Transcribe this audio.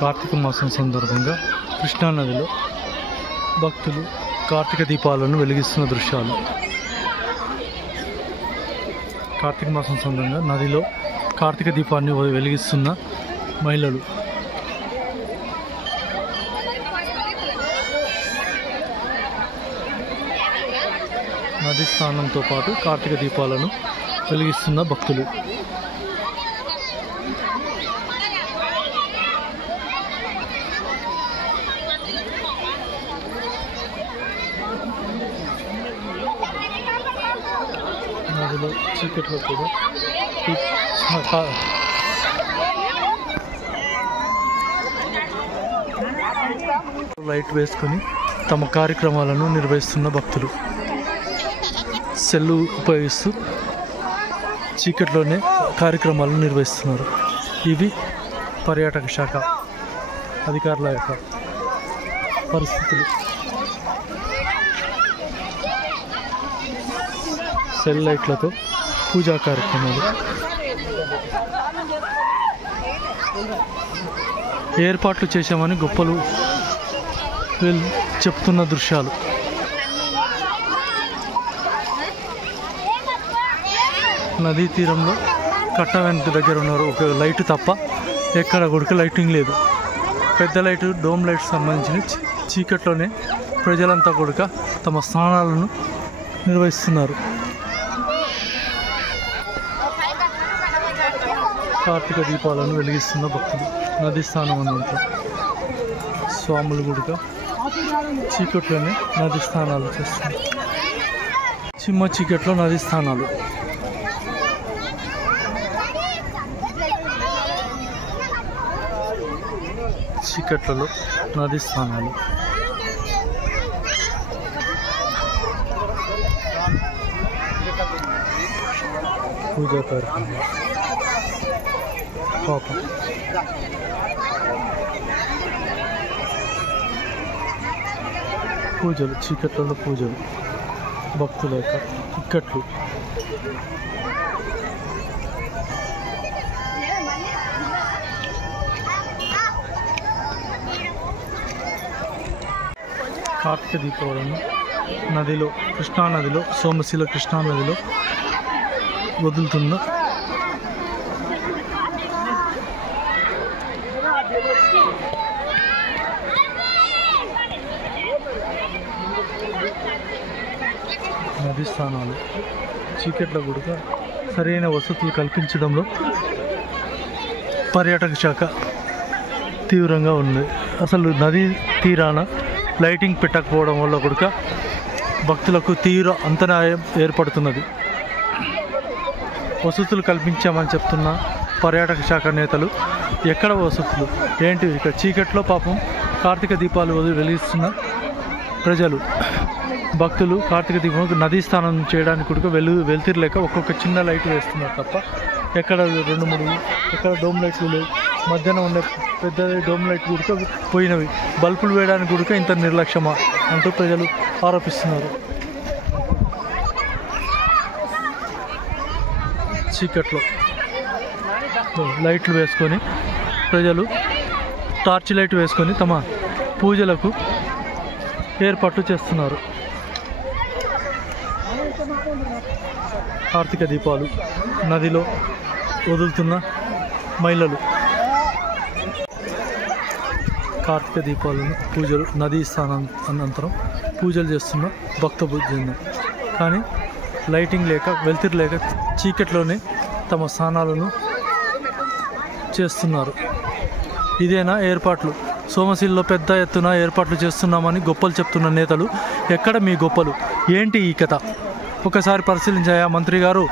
కార్తీక మాసం సందర్భంగా కృష్ణానదిలో భక్తులు కార్తీక దీపాలను వెలిగిస్తున్న దృశ్యాలు. కార్తీక మాసం సందర్భంగా నదిలో కార్తీక దీపాన్ని వెలిగిస్తున్న మహిళలు. నది స్నానంతో పాటు కార్తీక దీపాలను వెలిగిస్తున్న భక్తులు. నదిలో చీకట్లో కూడా లైట్ వేసుకొని తమ కార్యక్రమాలను నిర్వహిస్తున్న భక్తులు. సెల్లు ఉపయోగిస్తూ చీకట్లోనే కార్యక్రమాలను నిర్వహిస్తున్నారు. ఇవి పర్యాటక శాఖ అధికారుల యొక్క పరిస్థితులు. సెల్ లైట్లతో పూజా కార్యక్రమాలు. ఏర్పాట్లు చేశామని గొప్పలు చెప్తున్న దృశ్యాలు. నదీ తీరంలో కట్ట వెనక దగ్గర ఉన్నారు. ఒక లైట్ తప్ప ఎక్కడ కూడా లైటింగ్ లేదు. పెద్ద లైట్ డోమ్ లైట్ సంబంధించిన చీకట్లోనే ప్రజలంతా కూడా తమ స్నానాలను నిర్వహిస్తున్నారు. కార్తీక దీపాలను వెలిగిస్తున్న భక్తులు. నదీ స్నానం అన్నంత స్వాములు కూడా చీకట్లోనే నది స్నానాలు చేస్తున్నారు. చిమ్మ చీకట్లో నది స్నానాలు. చీకట్లలో నది స్నానాలు. పూజా కార్యక్రమం. పాపం పూజలు. చీకట్లలో పూజలు. భక్తుల యొక్క ఇక్కట్లు. కార్తీక దీపావళిని నదిలో కృష్ణానదిలో సోమశిల కృష్ణానదిలో వదులుతున్న నది స్థానాలు. చీకట్ల కూడా సరైన వసతులు కల్పించడంలో పర్యాటక శాఖ తీవ్రంగా ఉంది. అసలు నదీ తీరాన లైటింగ్ పెట్టకపోవడం వల్ల కూడా భక్తులకు తీవ్ర అంతరాయం ఏర్పడుతున్నది. వసతులు కల్పించామని చెప్తున్న పర్యాటక శాఖ నేతలు ఎక్కడ వసతులు ఏంటి? ఇక చీకట్లో పాపం కార్తీక దీపాలు వెలిగిస్తున్న ప్రజలు భక్తులు కార్తీక దీపం నదీ స్నానం చేయడానికి కూడా వెళ్తిరలేక ఒక్కొక్క చిన్న లైట్ వేస్తున్నారు తప్ప ఎక్కడ 2-3 ఎక్కడ డోమ్ లైట్లు లేవు. మధ్యాహ్నం ఉండే పెద్ద డోమ్ లైట్ కూడా పోయినవి. బల్బులు వేయడానికి కూడా ఇంత నిర్లక్ష్యమా అంటూ ప్రజలు ఆరోపిస్తున్నారు. చీకట్లో లైట్లు వేసుకొని ప్రజలు టార్చ్ లైట్ వేసుకొని తమ పూజలకు ఏర్పాట్లు చేస్తున్నారు. కార్తీక దీపాలు నదిలో వదులుతున్న మహిళలు. కార్తీక దీపాలను పూజలు నదీ స్నానం అనంతరం పూజలు చేస్తున్న భక్త బృందం. కానీ లైటింగ్ లేక వెలుతురు లేక చీకట్లోనే తమ స్నానాలను చేస్తున్నారు. ఇదేనా ఏర్పాట్లు? సోమశిలలో పెద్ద ఎత్తున ఏర్పాట్లు చేస్తున్నామని గొప్పలు చెప్తున్న నేతలు ఎక్కడ మీ గొప్పలు? ఏంటి ఈ కథ? ఒకసారి పరిశీలించాయా మంత్రి గారు?